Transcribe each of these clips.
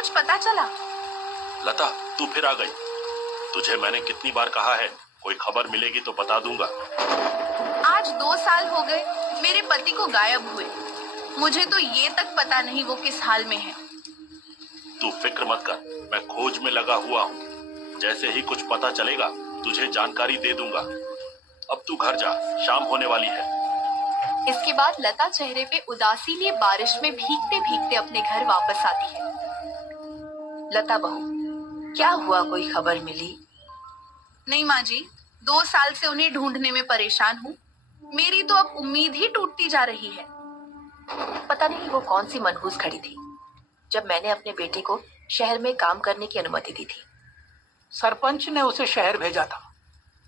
कुछ पता चला? लता, तू फिर आ गई। तुझे मैंने कितनी बार कहा है, कोई खबर मिलेगी तो बता दूंगा। आज 2 साल हो गए मेरे पति को गायब हुए। मुझे तो ये तक पता नहीं वो किस हाल में है। तू फिक्र मत कर, मैं खोज में लगा हुआ हूँ। जैसे ही कुछ पता चलेगा तुझे जानकारी दे दूंगा। अब तू घर जा, शाम होने वाली है। इसके बाद लता चेहरे पे उदासी लिए बारिश में भीगते भीगते अपने घर वापस आती है। लता बहू, क्या हुआ, कोई खबर मिली? नहीं माँ जी, 2 साल से उन्हें ढूंढने में परेशान हूँ। मेरी तो अब उम्मीद ही टूटती जा रही है। पता नहीं वो कौन सी मनहूस घड़ी थी जब मैंने अपने बेटे को शहर में काम करने की अनुमति दी थी। सरपंच ने उसे शहर भेजा था।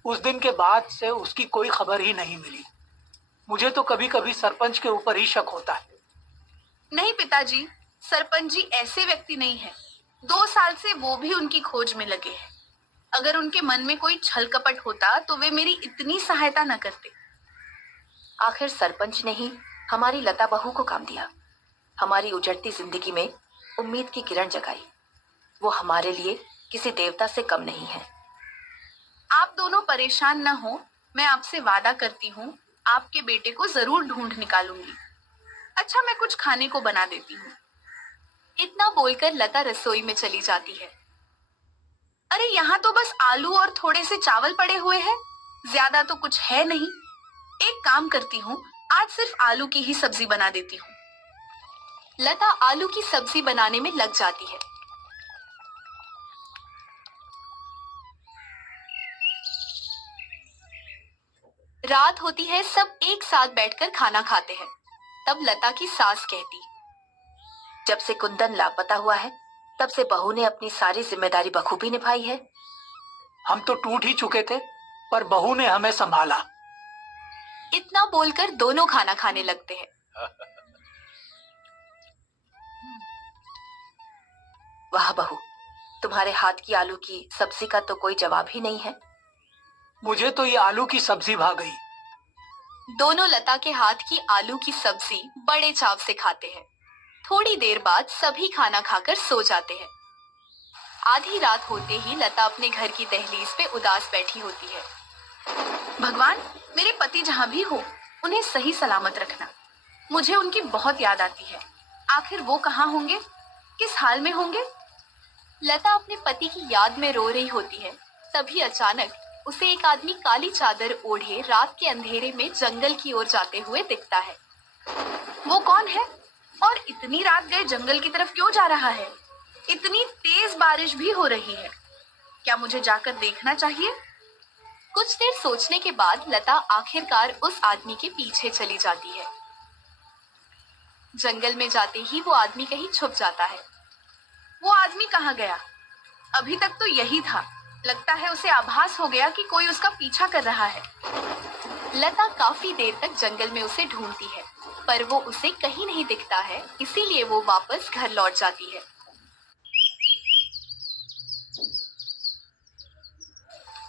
उस दिन के बाद से उसकी कोई खबर ही नहीं मिली। मुझे तो कभी कभी सरपंच के ऊपर ही शक होता है। नहीं पिताजी, सरपंच जी ऐसे व्यक्ति नहीं है। 2 साल से वो भी उनकी खोज में लगे हैं। अगर उनके मन में कोई छल कपट होता तो वे मेरी इतनी सहायता न करते। आखिर सरपंच ने ही हमारी लता बहू को काम दिया, हमारी उजड़ती जिंदगी में उम्मीद की किरण जगाई। वो हमारे लिए किसी देवता से कम नहीं है। आप दोनों परेशान न हो, मैं आपसे वादा करती हूँ आपके बेटे को जरूर ढूंढ निकालूंगी। अच्छा, मैं कुछ खाने को बना देती हूँ। इतना बोलकर लता रसोई में चली जाती है। अरे यहाँ तो बस आलू और थोड़े से चावल पड़े हुए हैं, ज्यादा तो कुछ है नहीं। एक काम करती हूँ, आज सिर्फ आलू की ही सब्जी बना देती हूँ। लता आलू की सब्जी बनाने में लग जाती है। रात होती है, सब एक साथ बैठकर खाना खाते हैं। तब लता की सास कहती, जब से कुंदन लापता हुआ है तब से बहू ने अपनी सारी जिम्मेदारी बखूबी निभाई है। हम तो टूट ही चुके थे, पर बहू ने हमें संभाला। इतना बोलकर दोनों खाना खाने लगते हैं। वाह बहू, तुम्हारे हाथ की आलू की सब्जी का तो कोई जवाब ही नहीं है। मुझे तो ये आलू की सब्जी भा गई। दोनों लता के हाथ की आलू की सब्जी बड़े चाव से खाते हैं। थोड़ी देर बाद सभी खाना खाकर सो जाते हैं। आधी रात होते ही लता अपने घर की दहलीज पे उदास बैठी होती है। भगवान, मेरे पति जहाँ भी हो उन्हें सही सलामत रखना। मुझे उनकी बहुत याद आती है। आखिर वो कहाँ होंगे, किस हाल में होंगे? लता अपने पति की याद में रो रही होती है। तभी अचानक उसे एक आदमी काली चादर ओढ़े रात के अंधेरे में जंगल की ओर जाते हुए दिखता है। वो कौन है और इतनी रात गए जंगल की तरफ क्यों जा रहा है? इतनी तेज बारिश भी हो रही है। क्या मुझे जाकर देखना चाहिए? कुछ देर सोचने के बाद लता आखिरकार उस आदमी के पीछे चली जाती है। जंगल में जाते ही वो आदमी कहीं छुप जाता है। वो आदमी कहाँ गया? अभी तक तो यही था। लगता है उसे आभास हो गया कि कोई उसका पीछा कर रहा है। लता काफी देर तक जंगल में उसे ढूंढती है, पर वो उसे कहीं नहीं दिखता है। इसीलिए वो वापस घर लौट जाती है।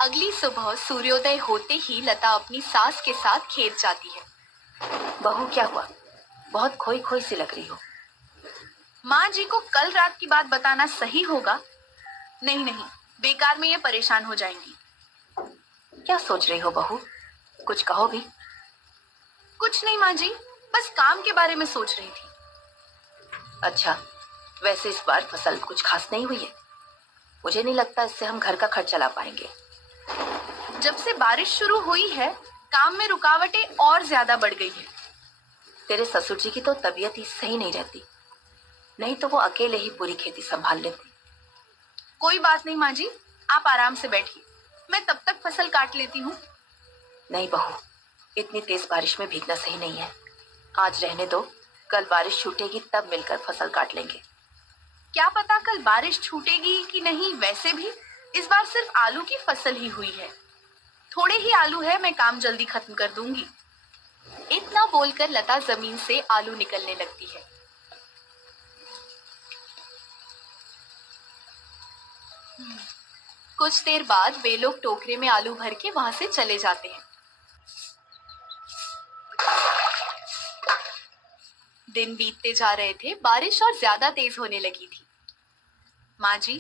अगली सुबह सूर्योदय होते ही लता अपनी सास के साथ खेत जाती है। बहू, क्या हुआ? बहुत खोई खोई सी लग रही हो। माँ जी को कल रात की बात बताना सही होगा। नहीं नहीं, बेकार में ये परेशान हो जाएंगी। क्या सोच रही हो बहू? कुछ कहो भी। कुछ नहीं माँ जी, बस काम के बारे में सोच रही थी। अच्छा, वैसे इस बार फसल कुछ खास नहीं हुई है। मुझे नहीं लगता इससे हम घर का खर्च चला पाएंगे। जब से बारिश शुरू हुई है, काम में रुकावटें और ज्यादा बढ़ गई है। तेरे ससुर जी की तो तबीयत ही सही नहीं रहती, नहीं तो वो अकेले ही पूरी खेती संभाल लेते। कोई बात नहीं माँ जी, आप आराम से बैठिए, मैं तब तक फसल काट लेती हूँ। नहीं बहू, इतनी तेज बारिश में भीगना सही नहीं है। आज रहने दो, कल बारिश छूटेगी तब मिलकर फसल काट लेंगे। क्या पता कल बारिश छूटेगी कि नहीं। वैसे भी इस बार सिर्फ आलू की फसल ही हुई है। थोड़े ही आलू है, मैं काम जल्दी खत्म कर दूंगी। इतना बोलकर लता जमीन से आलू निकलने लगती है। कुछ देर बाद वे लोग टोकरे में आलू भर के वहां से चले जाते हैं। दिन बीतते जा रहे थे, बारिश और ज्यादा तेज होने लगी थी। माँ जी,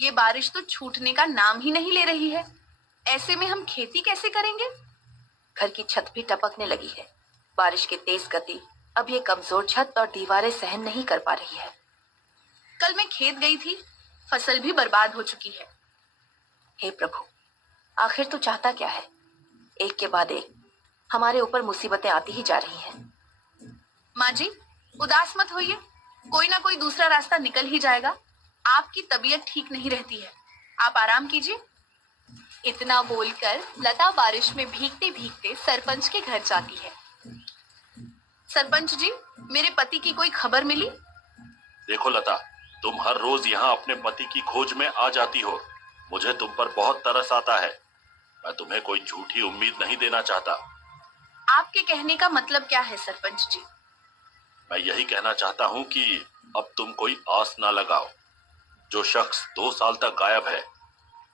ये बारिश तो छूटने का नाम ही नहीं ले रही है। ऐसे में हम खेती कैसे करेंगे? घर की छत भी टपकने लगी है। बारिश की तेज गति अब ये कमजोर छत और दीवारें सहन नहीं कर पा रही है। कल मैं खेत गई थी, फसल भी बर्बाद हो चुकी है। हे प्रभु, आखिर तू चाहता क्या है? एक के बाद एक हमारे ऊपर मुसीबतें आती ही जा रही हैं। माँ जी, उदास मत होइए, कोई ना कोई दूसरा रास्ता निकल ही जाएगा। आपकी तबीयत ठीक नहीं रहती है, आप आराम कीजिए। इतना बोलकर लता बारिश में भीगते भीगते सरपंच के घर जाती है। सरपंच जी, मेरे पति की कोई खबर मिली? देखो लता, तुम हर रोज यहाँ अपने पति की खोज में आ जाती हो। मुझे तुम पर बहुत तरस आता है। मैं तुम्हें कोई झूठी उम्मीद नहीं देना चाहता। आपके कहने का मतलब क्या है सरपंच जी? मैं यही कहना चाहता हूँ कि अब तुम कोई आस ना लगाओ। जो शख्स 2 साल तक गायब है,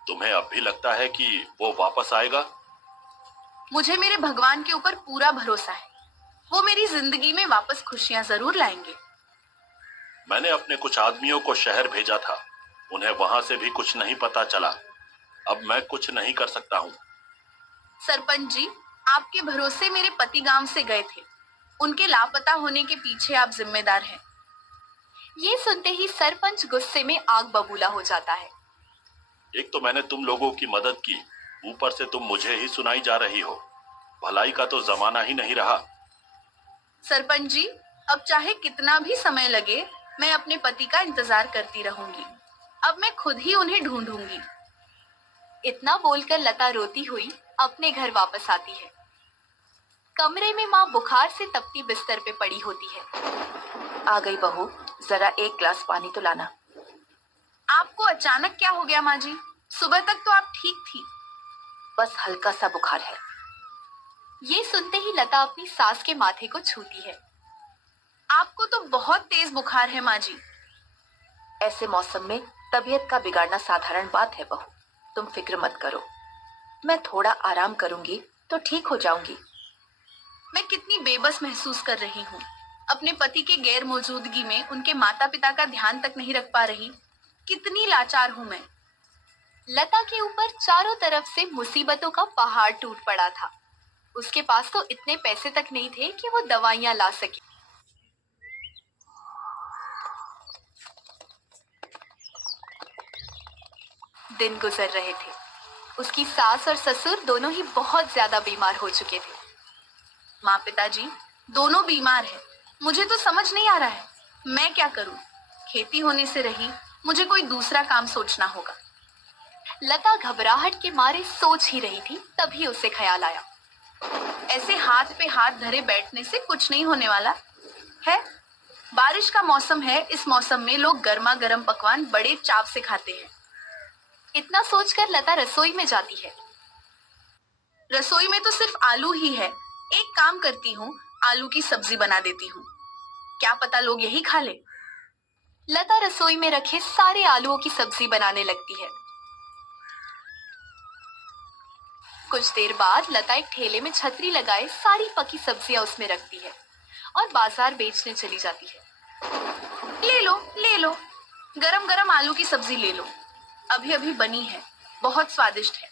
तुम्हें अब भी लगता है कि वो वापस आएगा? मुझे मेरे भगवान के ऊपर पूरा भरोसा है, वो मेरी जिंदगी में वापस खुशियां जरूर लाएंगे। मैंने अपने कुछ आदमियों को शहर भेजा था, उन्हें वहां से भी कुछ नहीं पता चला। अब मैं कुछ नहीं कर सकता हूँ। सरपंच जी, आपके भरोसे मेरे पति गांव से गए थे, उनके लापता होने के पीछे आप जिम्मेदार हैं। ये सुनते ही सरपंच गुस्से में आग बबूला हो जाता है। एक तो मैंने तुम लोगों की मदद की, ऊपर से तुम मुझे ही सुनाई जा रही हो। भलाई का तो जमाना ही नहीं रहा। सरपंच जी, अब चाहे कितना भी समय लगे, मैं अपने पति का इंतजार करती रहूंगी। अब मैं खुद ही उन्हें ढूंढूंगी। इतना बोलकर लता रोती हुई अपने घर वापस आती है। कमरे में माँ बुखार से तपती बिस्तर पे पड़ी होती है। आ गई बहू, जरा एक ग्लास पानी तो लाना। आपको अचानक क्या हो गया माँ जी? सुबह तक तो आप ठीक थी। बस हल्का सा बुखार है। ये सुनते ही लता अपनी सास के माथे को छूती है। आपको तो बहुत तेज बुखार है माँ जी। ऐसे मौसम में तबीयत का बिगाड़ना साधारण बात है बहू, तुम फिक्र मत करो। मैं थोड़ा आराम करूंगी तो ठीक हो जाऊंगी। मैं कितनी बेबस महसूस कर रही हूँ। अपने पति के गैर मौजूदगी में उनके माता पिता का ध्यान तक नहीं रख पा रही। कितनी लाचार हूँ मैं। लता के ऊपर चारों तरफ से मुसीबतों का पहाड़ टूट पड़ा था। उसके पास तो इतने पैसे तक नहीं थे कि वो दवाइयां ला सके। दिन गुजर रहे थे। उसकी सास और ससुर दोनों ही बहुत ज्यादा बीमार हो चुके थे। माँ पिताजी दोनों बीमार हैं। मुझे तो समझ नहीं आ रहा है मैं क्या करूँ। खेती होने से रही, मुझे कोई दूसरा काम सोचना होगा। लता घबराहट के मारे सोच ही रही थी, तभी उसे ख्याल आया। ऐसे हाथ पे हाथ धरे बैठने से कुछ नहीं होने वाला है। बारिश का मौसम है, इस मौसम में लोग गर्मा गर्म पकवान बड़े चाव से खाते हैं। इतना सोचकर लता रसोई में जाती है। रसोई में तो सिर्फ आलू ही है। एक काम करती हूँ, आलू की सब्जी बना देती हूँ, क्या पता लोग यही खा ले। लता रसोई में रखे सारे आलूओं की सब्जी बनाने लगती है। कुछ देर बाद लता एक ठेले में छतरी लगाए सारी पकी सब्जियां उसमें रखती है और बाजार बेचने चली जाती है। ले लो, गरम गरम आलू की सब्जी ले लो, अभी अभी बनी है, बहुत स्वादिष्ट है।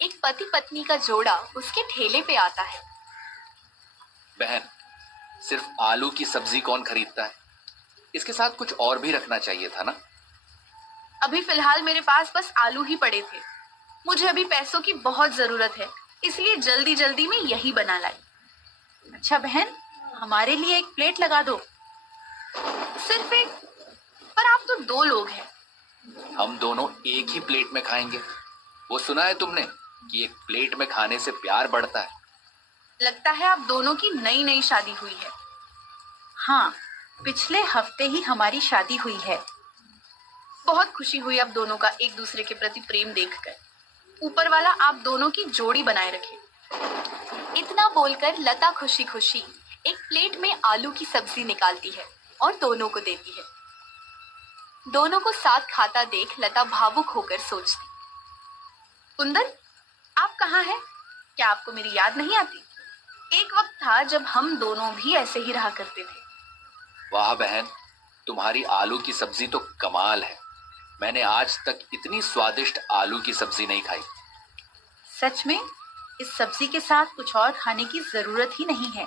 एक पति पत्नी का जोड़ा उसके ठेले पे आता है। बहन, सिर्फ आलू की सब्जी कौन खरीदता है? इसके साथ कुछ और भी रखना चाहिए था ना। अभी फिलहाल मेरे पास बस आलू ही पड़े थे। मुझे अभी पैसों की बहुत जरूरत है, इसलिए जल्दी जल्दी में यही बना लाई। अच्छा बहन, हमारे लिए एक प्लेट लगा दो। सिर्फ एक? पर आप तो 2 लोग हैं। हम दोनों एक ही प्लेट में खाएंगे। वो सुना है तुमने कि एक प्लेट में खाने से प्यार बढ़ता है। लगता है आप दोनों की नई नई शादी हुई है। हाँ, पिछले हफ्ते ही हमारी शादी हुई है। बहुत खुशी हुई आप दोनों का एक दूसरे के प्रति प्रेम देखकर। ऊपर वाला आप दोनों की जोड़ी बनाए रखे। इतना बोलकर लता खुशी खुशी एक प्लेट में आलू की सब्जी निकालती है और दोनों को देती है। दोनों को साथ खाता देख लता भावुक होकर सोचती, कुंदन, आप कहाँ हैं? क्या आपको मेरी याद नहीं आती? एक वक्त था जब हम दोनों भी ऐसे ही रहा करते थे। वाह बहन, तुम्हारी आलू की सब्जी तो कमाल है। मैंने आज तक इतनी स्वादिष्ट आलू की सब्जी नहीं खाई। सच में इस सब्जी के साथ कुछ और खाने की जरूरत ही नहीं है।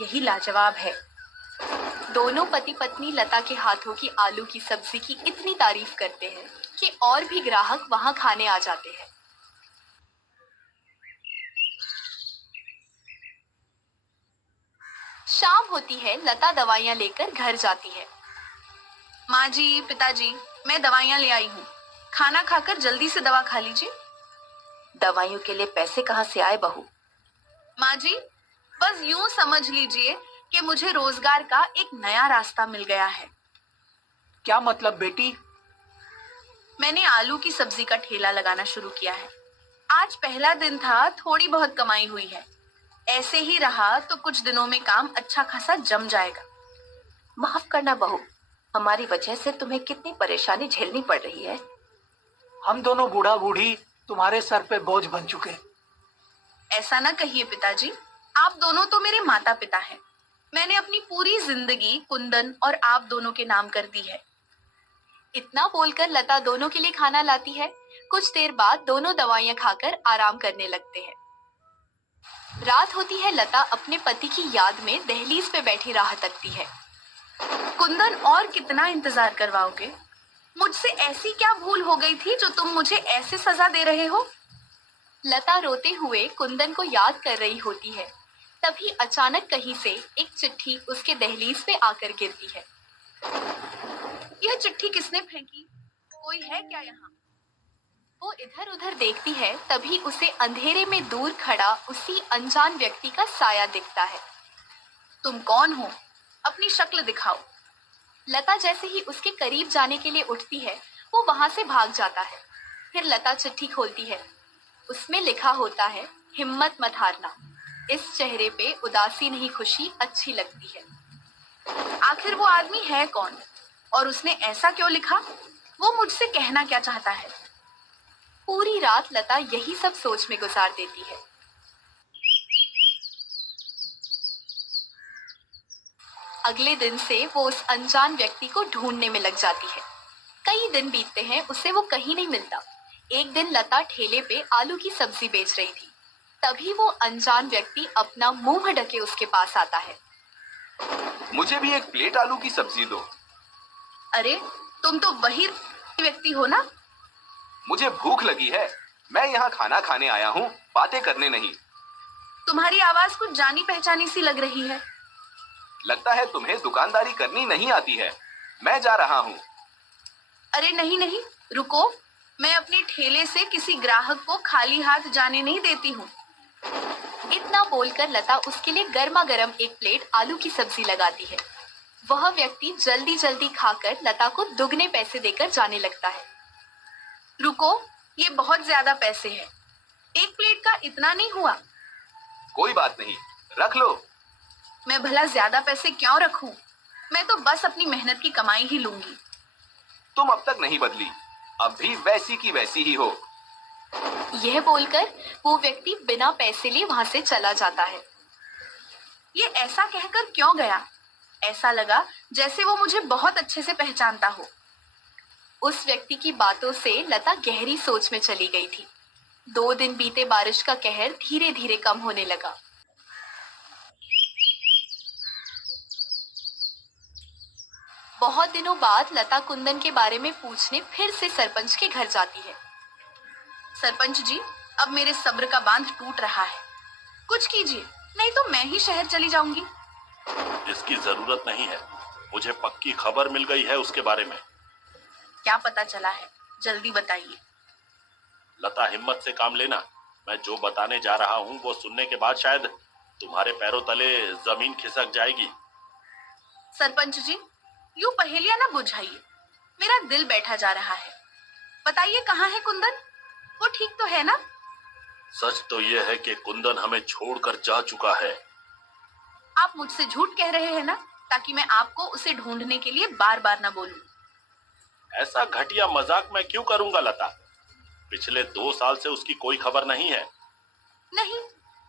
यही लाजवाब है। दोनों पति पत्नी लता के हाथों की आलू की सब्जी की इतनी तारीफ करते हैं कि और भी ग्राहक वहां खाने आ जाते हैं। शाम होती है, लता दवाइयां लेकर घर जाती है। माँ जी, पिताजी, मैं दवाइयाँ ले आई हूँ। खाना खाकर जल्दी से दवा खा लीजिए। दवाइयों के लिए पैसे कहाँ से आए बहू? माँ जी, बस यूं समझ लीजिए कि मुझे रोजगार का एक नया रास्ता मिल गया है। क्या मतलब बेटी? मैंने आलू की सब्जी का ठेला लगाना शुरू किया है। आज पहला दिन था, थोड़ी बहुत कमाई हुई है। ऐसे ही रहा तो कुछ दिनों में काम अच्छा खासा जम जाएगा। माफ करना बहू, हमारी वजह से तुम्हें कितनी परेशानी झेलनी पड़ रही है। हम दोनों बूढ़ा बूढ़ी तुम्हारे सर पे बोझ बन चुके। ऐसा ना कहिए पिताजी, आप दोनों तो मेरे माता पिता हैं। मैंने अपनी पूरी जिंदगी कुंदन और आप दोनों के नाम कर दी है। इतना बोलकर लता दोनों के लिए खाना लाती है। कुछ देर बाद दोनों दवाइयां खाकर आराम करने लगते हैं। रात होती है, लता अपने पति की याद में दहलीज पे बैठी राह तकती है। कुंदन, और कितना इंतजार करवाओगे? मुझसे ऐसी क्या भूल हो गई थी जो तुम मुझे ऐसे सजा दे रहे हो? लता रोते हुए कुंदन को याद कर रही होती है। तभी अचानक कहीं से एक चिट्ठी उसके दहलीज पे आकर गिरती है। यह चिट्ठी किसने फेंकी? कोई है क्या यहाँ? वो इधर उधर देखती है, तभी उसे अंधेरे में दूर खड़ा उसी अनजान व्यक्ति का साया दिखता है। तुम कौन हो? अपनी शक्ल दिखाओ। लता जैसे ही उसके करीब जाने के लिए उठती है, वो वहां से भाग जाता है। फिर लता चिट्ठी खोलती है। उसमें लिखा होता है, हिम्मत मत हारना। इस चेहरे पे उदासी नहीं खुशी अच्छी लगती है। आखिर वो आदमी है कौन और उसने ऐसा क्यों लिखा? वो मुझसे कहना क्या चाहता है? पूरी रात लता यही सब सोच में गुजार देती है। अगले दिन से वो उस अनजान व्यक्ति को ढूंढने में लग जाती है। कई दिन बीतते हैं, उसे वो कहीं नहीं मिलता। एक दिन लता ठेले पे आलू की सब्जी बेच रही थी। तभी वो अनजान व्यक्ति अपना मुंह ढके उसके पास आता है। मुझे भी एक प्लेट आलू की सब्जी दो। अरे, तुम तो वही व्यक्ति हो ना? मुझे भूख लगी है। मैं यहाँ खाना खाने आया हूँ, बातें करने नहीं। तुम्हारी आवाज कुछ जानी पहचानी सी लग रही है। लगता है तुम्हें दुकानदारी करनी नहीं आती है। मैं जा रहा हूँ। अरे नहीं नहीं, रुको। मैं अपने ठेले से किसी ग्राहक को खाली हाथ जाने नहीं देती हूँ। इतना बोलकर लता उसके लिए गर्मा गर्म एक प्लेट आलू की सब्जी लगाती है। वह व्यक्ति जल्दी जल्दी खाकर लता को दुगने पैसे देकर जाने लगता है। रुको, ये बहुत ज्यादा पैसे हैं। एक प्लेट का इतना नहीं हुआ। कोई बात नहीं, रख लो। मैं भला ज्यादा पैसे क्यों रखूं? मैं तो बस अपनी मेहनत की कमाई ही लूंगी। तुम अब तक नहीं बदली, अब भी वैसी की वैसी ही हो। यह बोलकर वो व्यक्ति बिना पैसे लिए वहां से चला जाता है। ये ऐसा कहकर क्यों गया? ऐसा लगा जैसे वो मुझे बहुत अच्छे से पहचानता हो। उस व्यक्ति की बातों से लता गहरी सोच में चली गई थी। 2 दिन बीते, बारिश का कहर धीरे धीरे कम होने लगा। बहुत दिनों बाद लता कुंदन के बारे में पूछने फिर से सरपंच के घर जाती है। सरपंच जी, अब मेरे सब्र का बांध टूट रहा है। कुछ कीजिए, नहीं तो मैं ही शहर चली जाऊंगी। इसकी जरूरत नहीं है। मुझे पक्की खबर मिल गई है उसके बारे में। क्या पता चला है? जल्दी बताइए। लता, हिम्मत से काम लेना। मैं जो बताने जा रहा हूँ वो सुनने के बाद शायद तुम्हारे पैरों तले जमीन खिसक जाएगी। सरपंच जी, यूं पहेलियां ना बुझाइए। मेरा दिल बैठा जा रहा है। बताइए, कहाँ है कुंदन? वो ठीक तो है ना? सच तो यह है कि कुंदन हमें छोड़कर जा चुका है। आप मुझसे झूठ कह रहे हैं ना, ताकि मैं आपको उसे ढूंढने के लिए बार बार ना बोलूं। ऐसा घटिया मजाक मैं क्यों करूंगा लता? पिछले 2 साल से उसकी कोई खबर नहीं है। नहीं,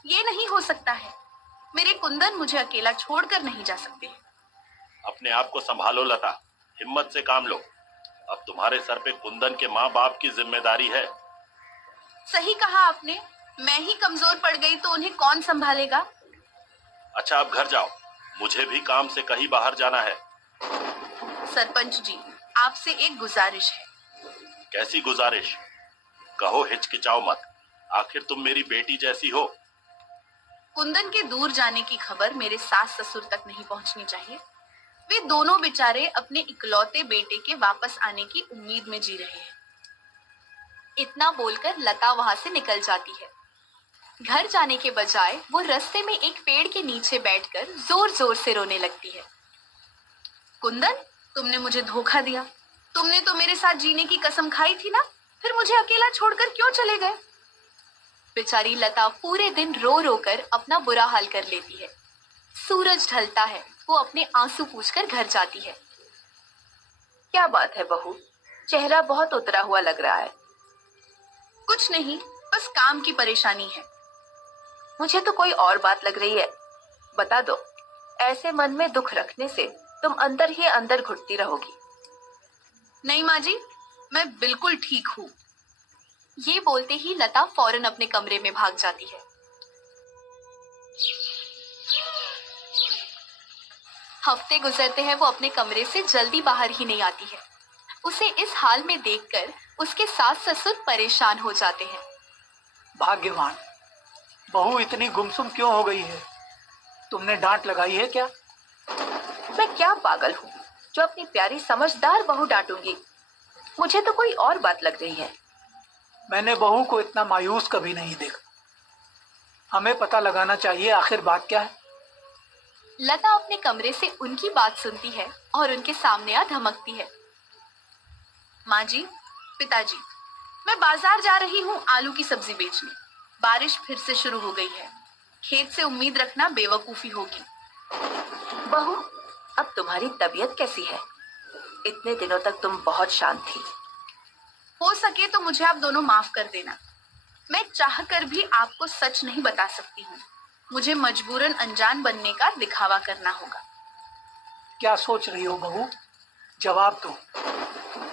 ये नहीं हो सकता है। मेरे कुंदन मुझे अकेला छोड़कर नहीं जा सकते। अपने आप को संभालो लता, हिम्मत से काम लो। अब तुम्हारे सर पे कुंदन के माँ बाप की जिम्मेदारी है। सही कहा आपने। मैं ही कमजोर पड़ गई तो उन्हें कौन संभालेगा? अच्छा, अब घर जाओ, मुझे भी काम से कहीं बाहर जाना है। सरपंच जी, आपसे एक गुजारिश है। कैसी गुजारिश? कहो, हिचकिचाओ मत, आखिर तुम मेरी बेटी जैसी हो। कुंदन के दूर जाने की खबर मेरे सास ससुर तक नहीं पहुंचनी चाहिए। वे दोनों बेचारे अपने इकलौते बेटे के वापस आने की उम्मीद में जी रहे हैं। इतना बोलकर लता वहां से निकल जाती है। घर जाने के बजाय वो रास्ते में एक पेड़ के नीचे बैठकर जोर जोर से रोने लगती है। कुंदन, तुमने मुझे धोखा दिया। तुमने तो मेरे साथ जीने की कसम खाई थी ना, फिर मुझे अकेला छोड़कर क्यों चले गए? बेचारी लता पूरे दिन रो रो कर अपना बुरा हाल कर लेती है। सूरज ढलता है, वो अपने आंसू पूंछकर घर जाती है। क्या बात है बहू, चेहरा बहुत उतरा हुआ लग रहा है। कुछ नहीं, बस काम की परेशानी है। मुझे तो कोई और बात लग रही है। बता दो, ऐसे मन में दुख रखने से तुम अंदर ही अंदर घुटती रहोगी। नहीं माँ जी, मैं बिल्कुल ठीक हूँ। ये बोलते ही लता फौरन अपने कमरे में भाग जाती है। हफ्ते गुजरते हैं, वो अपने कमरे से जल्दी बाहर ही नहीं आती है। उसे इस हाल में देखकर उसके सास ससुर परेशान हो जाते हैं। भाग्यवान, बहू इतनी गुमसुम क्यों हो गई है? तुमने डांट लगाई है क्या? मैं क्या पागल हूँ जो अपनी प्यारी समझदार बहू डांटूंगी? मुझे तो कोई और बात लग रही है। मैंने बहू को इतना मायूस कभी नहीं देखा। हमें पता लगाना चाहिए आखिर बात क्या है। लता अपने कमरे से उनकी बात सुनती है और उनके सामने आ धमकती है। माँ जी, पिताजी, मैं बाजार जा रही हूँ आलू की सब्जी बेचने। बारिश फिर से शुरू हो गई है। खेत से उम्मीद रखना बेवकूफी होगी। बहू, अब तुम्हारी तबीयत कैसी है? इतने दिनों तक तुम बहुत शांत थी। हो सके तो मुझे आप दोनों माफ कर देना। मैं चाहकर भी आपको सच नहीं बता सकती हूँ। मुझे मजबूरन अनजान बनने का दिखावा करना होगा। क्या सोच रही हो बहू? जवाब दो।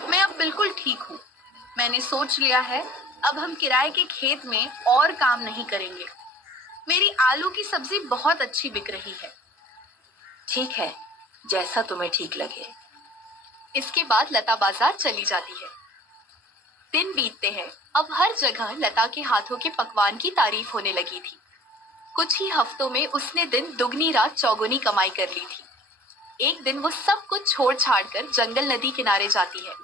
मैं अब बिल्कुल ठीक हूँ। मैंने सोच लिया है, अब हम किराए के खेत में और काम नहीं करेंगे। मेरी आलू की सब्जी बहुत अच्छी बिक रही है। ठीक है, जैसा तुम्हें ठीक लगे। इसके बाद लता बाजार चली जाती है। दिन बीतते हैं। अब हर जगह लता के हाथों के पकवान की तारीफ होने लगी थी। कुछ ही हफ्तों में उसने दिन दुगनी रात चौगुनी कमाई कर ली थी। एक दिन वो सब कुछ छोड़ छाड़ कर जंगल नदी किनारे जाती है।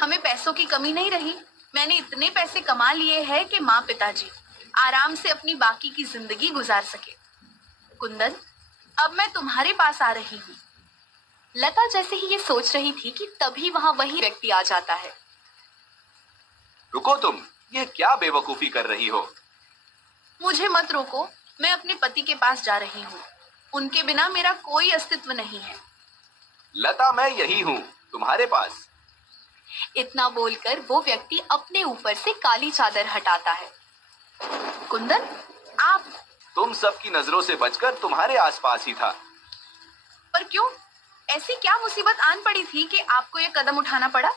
हमें पैसों की कमी नहीं रही। मैंने इतने पैसे कमा लिए हैं कि माँ पिताजी आराम से अपनी बाकी की जिंदगी गुजार सके। कुंदन, अब मैं तुम्हारे पास आ रही हूँ। लता जैसे ही ये सोच रही थी कि तभी वहां वही व्यक्ति आ जाता है। रुको तुम, ये क्या बेवकूफी कर रही हो? मुझे मत रोको, मैं अपने पति के पास जा रही हूँ। उनके बिना मेरा कोई अस्तित्व नहीं है। लता, मैं यही हूँ, तुम्हारे पास। इतना बोलकर वो व्यक्ति अपने ऊपर से काली चादर हटाता है। कुंदन, आप? तुम सबकी नजरों से बचकर तुम्हारे आसपास ही था। पर क्यों? ऐसी क्या मुसीबत आन पड़ी थी कि आपको ये कदम उठाना पड़ा?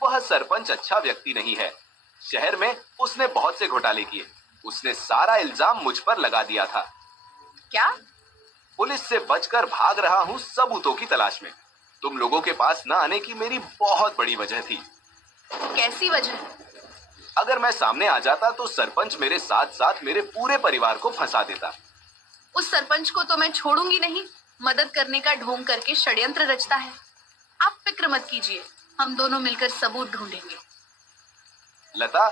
वह सरपंच अच्छा व्यक्ति नहीं है। शहर में उसने बहुत से घोटाले किए। उसने सारा इल्जाम मुझ पर लगा दिया था। क्या? पुलिस से बचकर भाग रहा हूँ सबूतों की तलाश में। तुम लोगों के पास न आने की मेरी बहुत बड़ी वजह थी। कैसी वजह? अगर मैं सामने आ जाता तो सरपंच मेरे साथ साथ मेरे पूरे परिवार को फंसा देता। उस सरपंच को तो मैं छोड़ूंगी नहीं। मदद करने का ढोंग करके षड्यंत्र रचता है। आप फिक्र मत कीजिए, हम दोनों मिलकर सबूत ढूंढेंगे। लता,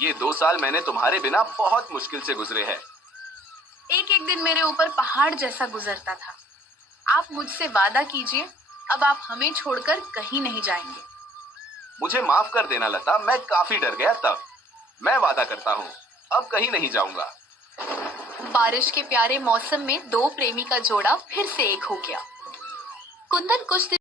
ये 2 साल मैंने तुम्हारे बिना बहुत मुश्किल से गुजरे हैं। एक एक दिन मेरे ऊपर पहाड़ जैसा गुजरता था। आप मुझसे वादा कीजिए, अब आप हमें छोड़कर कहीं नहीं जाएंगे। मुझे माफ कर देना लता, मैं काफी डर गया तब। मैं वादा करता हूँ, अब कहीं नहीं जाऊंगा। बारिश के प्यारे मौसम में दो प्रेमी का जोड़ा फिर से एक हो गया। कुंदन कुछ दिन